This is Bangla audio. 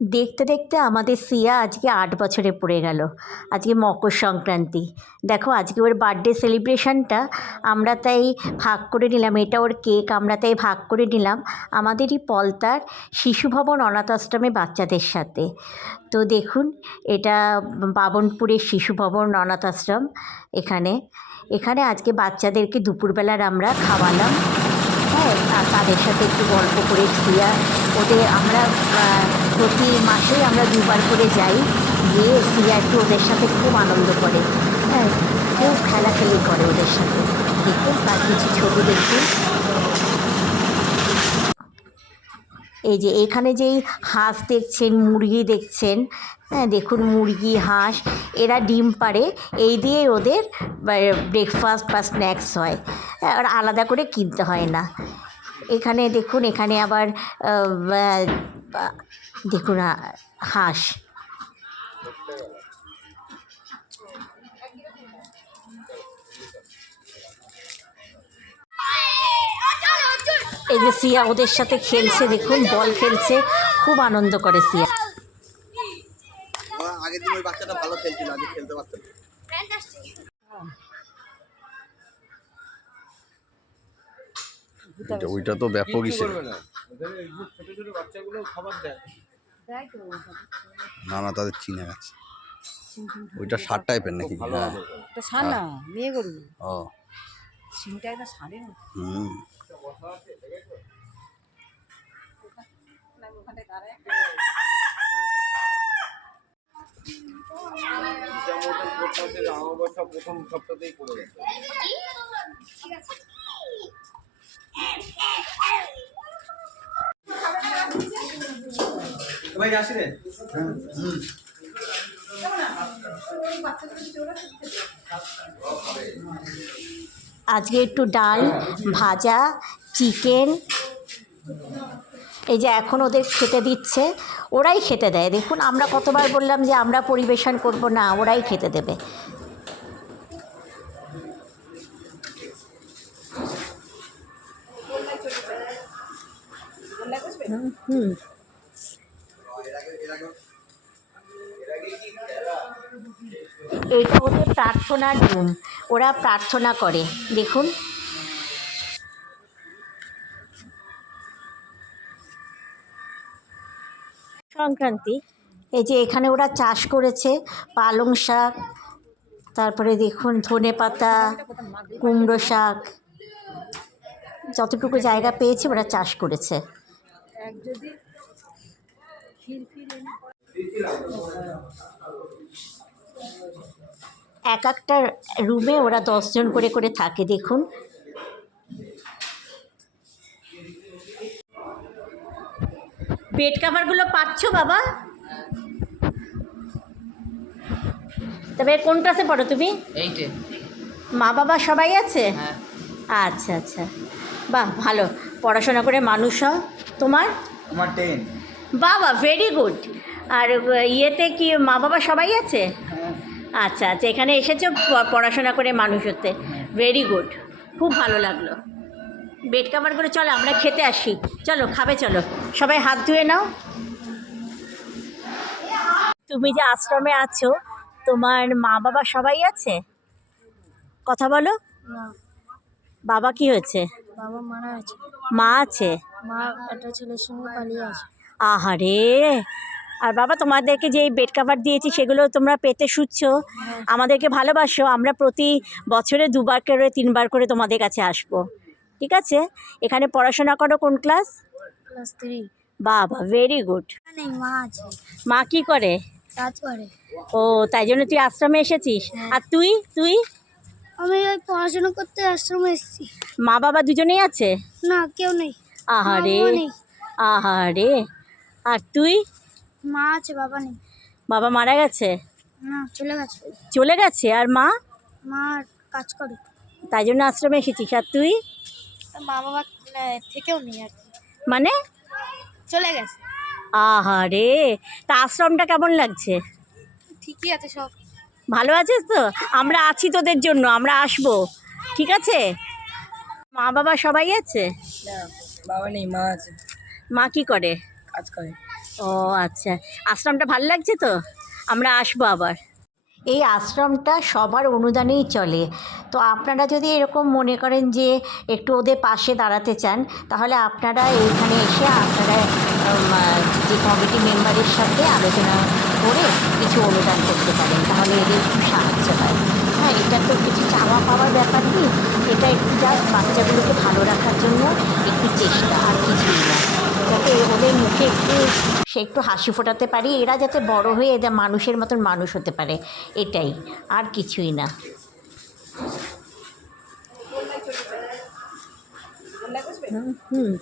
দেখতে দেখতে আমাদের সিয়া আজকে ৮ বছরে পড়ে গেল। আজকে মকর সংক্রান্তি। দেখো আজকে ওর বার্থডে সেলিব্রেশনটা আমরা তাই ভাগ করে নিলাম, এটা ওর কেক, আমরা তাই ভাগ করে নিলাম আমাদেরই পলতার শিশু ভবন অনাথ আশ্রমে বাচ্চাদের সাথে। তো দেখুন এটা বাবনপুরের শিশু ভবন অনাথ আশ্রম। এখানে আজকে বাচ্চাদেরকে দুপুরবেলার আমরা খাওয়ালাম। হ্যাঁ, আর তাদের সাথে একটু গল্প করে সিয়া আমরা প্রতি মাসেই আমরা 2বার করে যাই, গিয়ে সিয়া একটু ওদের সাথে খুব আনন্দ করে। হ্যাঁ, খুব খেলাখেলি করে ওদের সাথে। দেখুন তার কিছু ছবি দেখুন। এই যে এখানে যেই হাঁস দেখছেন, মুরগি দেখছেন, হ্যাঁ দেখুন মুরগি হাঁস এরা ডিম পাড়ে, এই দিয়েই ওদের ব্রেকফাস্ট বা স্ন্যাক্স হয়, আর আলাদা করে কিনতে হয় না। এখানে দেখুন, এখানে আবার দেখুন হাঁস। এই যে সিয়া ওদের সাথে খেলছে, দেখুন বল খেলছে, খুব আনন্দ করে সিয়া। আগের দিন ওই বাচ্চাটা ভালো খেলছিল, আজকে খেলতে পারছে না। ওইটা তো ব্যাপক না না, তাদের চিনে গেছে। ওইটা ষাট টাইপের নাকি? হ্যাঁ, মেয়ে গরু। ও সিংটা একটা সাড়ে না। হুম, প্রথম সপ্তাহতেই পড়ে গেছে। ভাই আসি রে। আজকে একটু ডাল ভাজা চিকেন, এই যে এখন ওদের খেতে দিচ্ছে, ওরাই খেতে দেয়। দেখুন আমরা কতবার বললাম যে আমরা পরিবেশন করব না, ওরাই খেতে দেবে। এটা ওদের প্রার্থনার রুম, ওরা প্রার্থনা করে। দেখুন সংক্রান্তি, এই যে এখানে ওরা চাষ করেছে পালং শাক, তারপরে দেখুন ধনে পাতা, কুমড়ো শাক, যতটুকু জায়গা পেয়েছে ওরা চাষ করেছে। এক একটা রুমে ওরা 10 জন করে করে থাকে। দেখুন বেড কাভারগুলো পাচ্ছ বাবা? তবে কোন ক্লাসে পড়ো তুমি? 8-এ। মা বাবা সবাই আছে? হ্যাঁ। আচ্ছা আচ্ছা, বাহ ভালো, পড়াশোনা করে মানুষ হও। তোমার? আমার 10। বাবা ভেরি গুড। আর ইয়েতে কি মা বাবা সবাই আছে? আচ্ছা আচ্ছা, এখানে এসেছো পড়াশোনা করে মানুষ হতে, ভেরি গুড, খুব ভালো লাগলো। বেড কাভার করে চলো আমরা খেতে আসি, চলো খাবে, চলো সবাই হাত ধুয়ে নাও। তুমি যে আশ্রমে আছো তোমার মা বাবা সবাই আছে? কথা বলো। বাবা কি হয়েছে? বাবা মারা আছে। মা আছে? মা একটা ছেলের সঙ্গে পালিয়ে আছে। আহারে, আর বাবা তোমাদেরকে যে বেড কাভার দিয়েছি সেগুলো তোমরা পেতে শুচ্ছো, আমাদেরকে ভালোবাসো, আমরা প্রতি বছরে 2বার করে 3বার করে তোমাদের কাছে আসবো, ঠিক আছে? এখানে পড়াশোনা করো কোন ক্লাস? ক্লাস 3। বাবা ভেরি গুড। নেই, মা আছে, মা কি করে? কাজ করে। ও তাই জন্য তুই আশ্রমে এসেছিস? আর তুই তুই আমি ওই পড়াশোনা করতে আশ্রমে এসেছি। মা বাবা দুজনেই আছে? না, কেউ নেই। আহারে বাবা নেই। আহারে, আর তুই? মা আছে, বাবা নেই। বাবা মারা গেছে? না, চলে গেছে। চলে গেছে, আর মা? মা কাজ করে। তাই জন্য আশ্রমে এসেছিস। আর তুই? মা বাবা থেকেও নেই আর কি, মানে? চলে গেছে। আহারে, তা আশ্রমটা কেমন লাগছে? ঠিকই আছে সব। ভালো আছিস তো? আমরা আছি তোদের জন্য, আমরা আসবো, ঠিক আছে? মা বাবা সবাই আছে? বাবা নেই, মা আছে। মা কি করে? কাজ করে। ও আচ্ছা, আশ্রমটা ভালো লাগছে তো? আমরা আসবো আবার। এই আশ্রমটা সবার অনুদানেই চলে। তো আপনারা যদি এরকম মনে করেন যে একটু ওদের পাশে দাঁড়াতে চান, তাহলে আপনারা এইখানে এসে আপনারা যে কমিটি মেম্বারের সাথে আলোচনা করে কিছু অনুদান করতে পারেন, তাহলে এদের একটু সাহায্য হয়। হ্যাঁ, এটা তো কিছু চাওয়া পাওয়ার ব্যাপার নেই, এটা একটু জাস্ট বাচ্চাগুলোকে ভালো রাখার জন্য একটু চেষ্টা, আর কিছুই না। যাতে ওদের মুখে একটু হাসি ফোটাতে পারি, এরা যাতে বড় হয়ে এদের মানুষের মতন মানুষ হতে পারে, এটাই, আর কিছুই না। হুম হুম।